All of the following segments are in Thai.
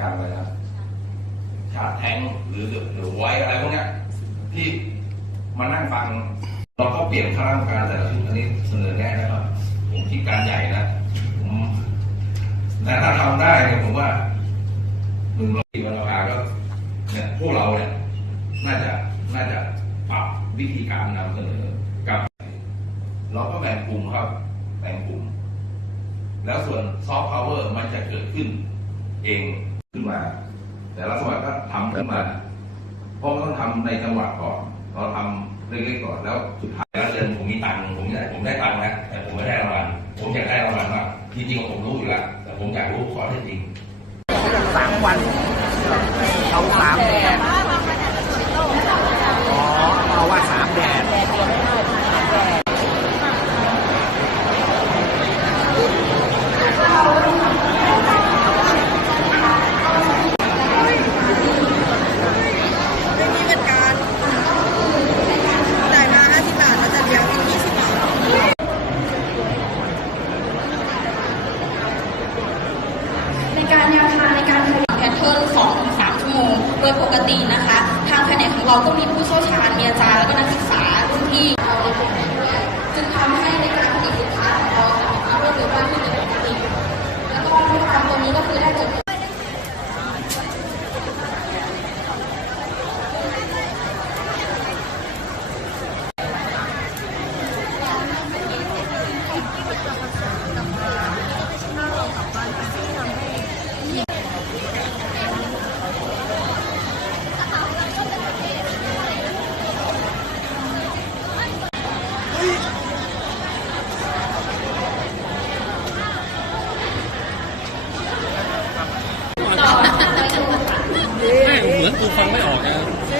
กันเลยนะชาร์จแทงหรือหรือไว้อะไรพวกเนี้ยที่มานั่งฟัง เราก็เปลี่ยนข้าราชการแต่ละชุดอันนี้เสนอแนะนะครับ ผมคิดการใหญ่นะผมแต่ถ้าทำได้เนี่ยผมว่าหนึ่งร้อยวันละก็เนี่ยพวกเราเนี่ยน่าจะน่าจะปรับวิธีการนำเสนอกับ เราก็แบ่งกลุ่มครับแบ่งกลุ่ม แล้วส่วนซอฟต์พาวเวอร์มันจะเกิดขึ้นเอง ขึ้นมา แต่ละจังหวัดก็ทำขึ้นมา เพราะมันต้องทำในจังหวัดก่อนเราทำเล็กๆก่อนแล้วสุดท้ายแล้วเดือนผมมีตังค์ผมได้ผมได้ตังค์นะแต่ผมไม่ได้รางวัลผมอยากได้รางวัลมากจริงๆผมรู้อยู่แล้วแต่ผมอยากรู้ขอให้จริงสามวันเอาสามแอ๋อเอาว่าสามแดด ไม่มีเหมือนกันจ่ายมา50บาทเราจะเลี้ยงอีก20บาท ในการแนวทางในการผลิตแพทเทิร์น2ถึง3ชั่วโมง โดยปกตินะคะ ทางแผนกของเราก็มีผู้เชี่ยวชาญมีอาจารย์แล้วก็นักศึกษารุ่นพี่จึงทำให้ในการผลิตสินค้าของเราสามารถรวดเร็วมากขึ้นเป็นปกติ แล้วก็นวัตกรรมตัวนี้ก็คือได้จด เหมือนกู ฟังไม่ออกนะ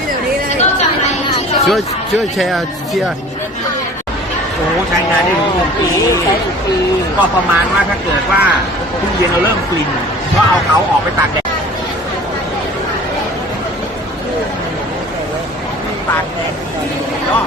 เดี๋ยวนี้นะก็จะรายช่วยช่วยแชร์เชียร์โอ้ใช้งานได้ถึงหนึ่งปีก็ประมาณว่าถ้าเกิดว่าทุเย็นเราเริ่มกลิ่นก็เอาเขาออกไปตากแดดตากแดดก็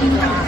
เ